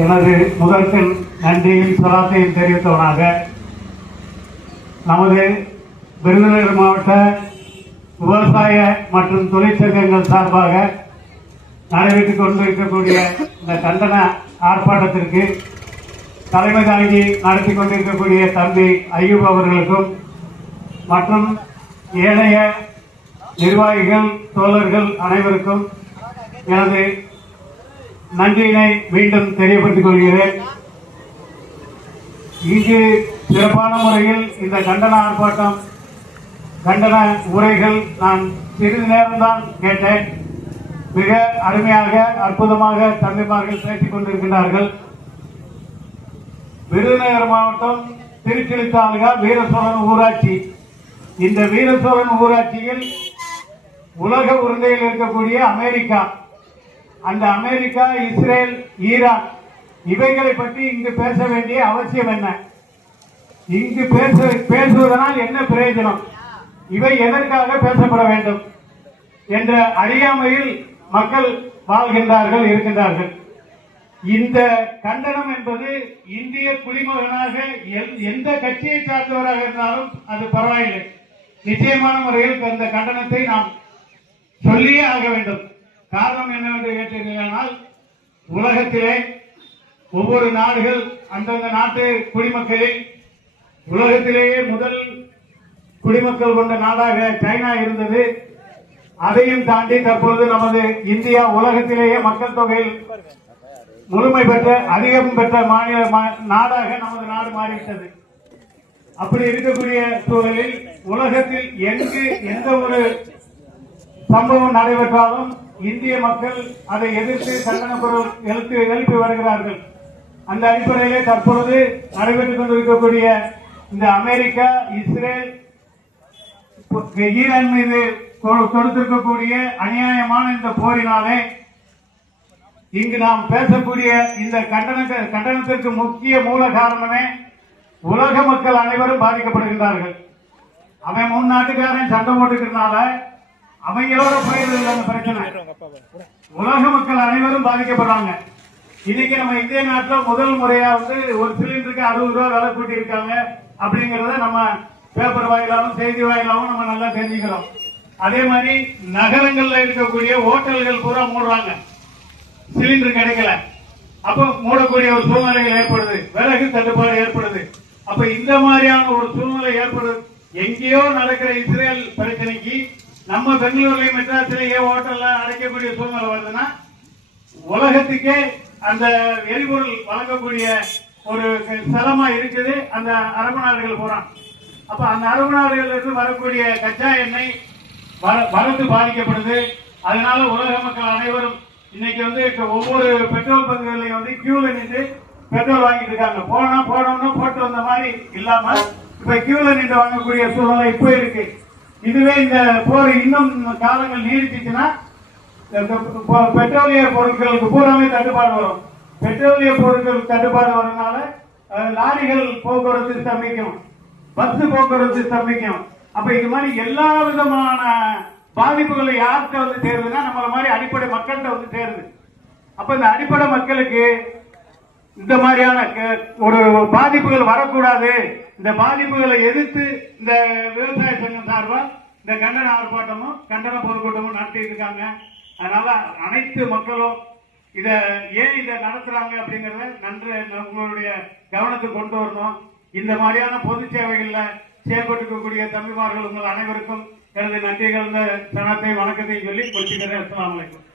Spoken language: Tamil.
எனது முதற்கண் நன்றியும் சலாத்தையும் தெரிவித்தவனாக நமது விருதுநகர் மாவட்ட விவசாய மற்றும் தொழிற்சங்கங்கள் சார்பாக நடைபெற்றுக் கொண்டிருக்கக்கூடிய இந்த கண்டன ஆர்ப்பாட்டத்திற்கு தலைமை தாங்கி நடத்தி கொண்டிருக்கக்கூடிய தம்பி ஐயூப் அவர்களுக்கும் மற்றும் ஏனைய நிர்வாகிகள் தோழர்கள் அனைவருக்கும் எனது நன்றியினை மீண்டும் தெரியப்படுத்திக் கொள்கிறேன். இங்கு சிறப்பான முறையில் இந்த கண்டன ஆர்ப்பாட்டம் கண்டன உரைகள் நான் சிறிது நேரம்தான் கேட்டேன். மிக அருமையாக அற்புதமாக தம்பிமார்கள் பேசிக் கொண்டிருக்கிறார்கள். விருதுநகர் மாவட்டம் திருச்சி தாலுகா வீரசோழன் ஊராட்சி. இந்த வீரசோழன் ஊராட்சியில் உலக உருண்டையில் இருக்கக்கூடிய அமெரிக்கா, அந்த அமெரிக்கா, இஸ்ரேல், ஈரான் இவைகளை பற்றி இங்கு பேச வேண்டிய அவசியம் என்ன? இங்கு பேசுவதனால் என்ன பிரயோஜனம்? இவை எதற்காக பேசப்பட வேண்டும் என்ற அறியாமையில் மக்கள் வாழ்கின்றார்கள், இருக்கின்றார்கள். இந்த கண்டனம் என்பது இந்திய குடிமகனாக எந்த கட்சியை சார்ந்தவராக இருந்தாலும் அது பரவாயில்லை. நிச்சயமான முறையில் இந்த கண்டனத்தை நாம் சொல்லியே ஆக வேண்டும். காரணம் என்னவென்று கேட்டீர்களானால், உலகத்திலே ஒவ்வொரு நாடுகள் அந்தந்த நாட்டு குடிமக்களில் உலகத்திலேயே முதல் குடிமக்கள் கொண்ட நாடாக சைனா இருந்தது. அதையும் தாண்டி தற்பொழுது நமது இந்தியா உலகத்திலேயே மக்கள் தொகையில் முழுமை பெற்ற அதிகம் பெற்ற மாநில நாடாக நமது நாடு மாறிவிட்டது. அப்படி இருக்கக்கூடிய சூழலில் உலகத்தில் எங்கு எந்த ஒரு சம்பவம் நடைபெற்றாலும் இந்திய மக்கள் அதை எதிர்த்து கண்டன குரல் எழுப்பி வருகிறார்கள். அந்த அடிப்படையிலே தற்பொழுது நடைபெற்றுக் கொண்டிருக்கக்கூடிய இந்த அமெரிக்கா, இஸ்ரேல், ஈரான் மீது தொடுத்திருக்கக்கூடிய அநியாயமான இந்த போரினாலே இங்கு நாம் பேசக்கூடிய இந்த கண்டனத்திற்கு முக்கிய மூல காரணமே உலக மக்கள் அனைவரும் பாதிக்கப்படுகின்றார்கள். அவன் முன்னாட்டுக்காரன் சண்டை போட்டுக்கிறதுனால அவங்களோட போயிடுது அந்த பிரச்சனை. உலக மக்கள் அனைவரும் பாதிக்கப்படுறாங்க. இன்னைக்கு நம்ம இந்திய நாட்டில் முதல் முறையா ஒரு சிலிண்டருக்கு 60 ரூபாய் விலை கூட்டி இருக்காங்க அப்படிங்கறத நம்ம பேப்பர் வாயிலாகவும் செய்தி வாயிலாகவும் நம்ம நல்லா தெரிஞ்சுக்கிறோம். அதே மாதிரி நகரங்கள்ல இருக்கக்கூடிய ஹோட்டல்கள் பூரா மூடுறாங்க, சிலிண்டர் கிடைக்கல. அப்ப மூடக்கூடிய ஒரு சூழ்நிலைகள் ஏற்படுது, விறகு தட்டுப்பாடு ஏற்படுது. அப்ப இந்த மாதிரியான ஒரு சூழ்நிலை ஏற்படுது. எங்கேயோ நடக்கிற இஸ்ரேல் பிரச்சனைக்கு நம்ம பெங்களூர்லயும் மெட்ராஸ்லயே ஹோட்டல்ல அடைக்கக்கூடிய சூழ்நிலை வருதுன்னா, உலகத்துக்கே அந்த எரிபொருள் வழங்கக்கூடிய ஒரு ஸ்தலமா இருக்குது அந்த அரபு நாடுகள் போறான். அப்ப அந்த அரபு நாடுகள் இருந்து வரக்கூடிய கச்சா எண்ணெய் வரத்து பாதிக்கப்படுது. அதனால உலக மக்கள் அனைவரும் இன்னைக்கு ஒவ்வொரு பெட்ரோல் பங்குகளையும் கியூல நின்று பெட்ரோல் வாங்கிட்டு இருக்காங்க. போனோம்னா போட்டு வந்த மாதிரி இல்லாம இப்ப கியூல நின்று வாங்கக்கூடிய சூழ்நிலை இப்ப இருக்கு. இதுவே இந்த போர் இன்னும் காலங்கள் நீடிச்சுன்னா பெட்ரோலிய பொருட்களுக்கு பூராமே தட்டுப்பாடு வரும். பெட்ரோலிய பொருட்கள் தட்டுப்பாடு வரனால லாரிகள் போக்குவரத்து ஸ்தம்பிக்கும், பஸ் போக்குவரத்து ஸ்தம்பிக்கும். அப்ப இது மாதிரி எல்லா விதமான பாதிப்புகளை யார்கிட்ட சேருதுன்னா நம்மள மாதிரி அடிப்படை மக்கள்கிட்ட சேருது. அப்ப இந்த அடிப்படை மக்களுக்கு இந்த மாதிரியான ஒரு பாதிப்புகள் வரக்கூடாது. இந்த பாதிப்புகளை எதிர்த்து இந்த விவசாய சங்கம் சார்பா இந்த கண்டன ஆர்ப்பாட்டமும் கண்டன பொதுக்கூட்டமும் நடத்திட்டு இருக்காங்க. அதனால அனைத்து மக்களும் இதை நடத்துறாங்க அப்படிங்கறத உங்களுடைய கவனத்துக்கு கொண்டு வரணும். இந்த மாதிரியான பொது சேவைகள்ல செயல்பட்டுக்கூடிய தம்பிமார்கள் உங்கள் அனைவருக்கும் எனது நன்றி கலந்த சனத்தை வணக்கத்தை சொல்லி முடிச்சுக்கிறேன். அஸ்ஸலாமு அலைக்கும்.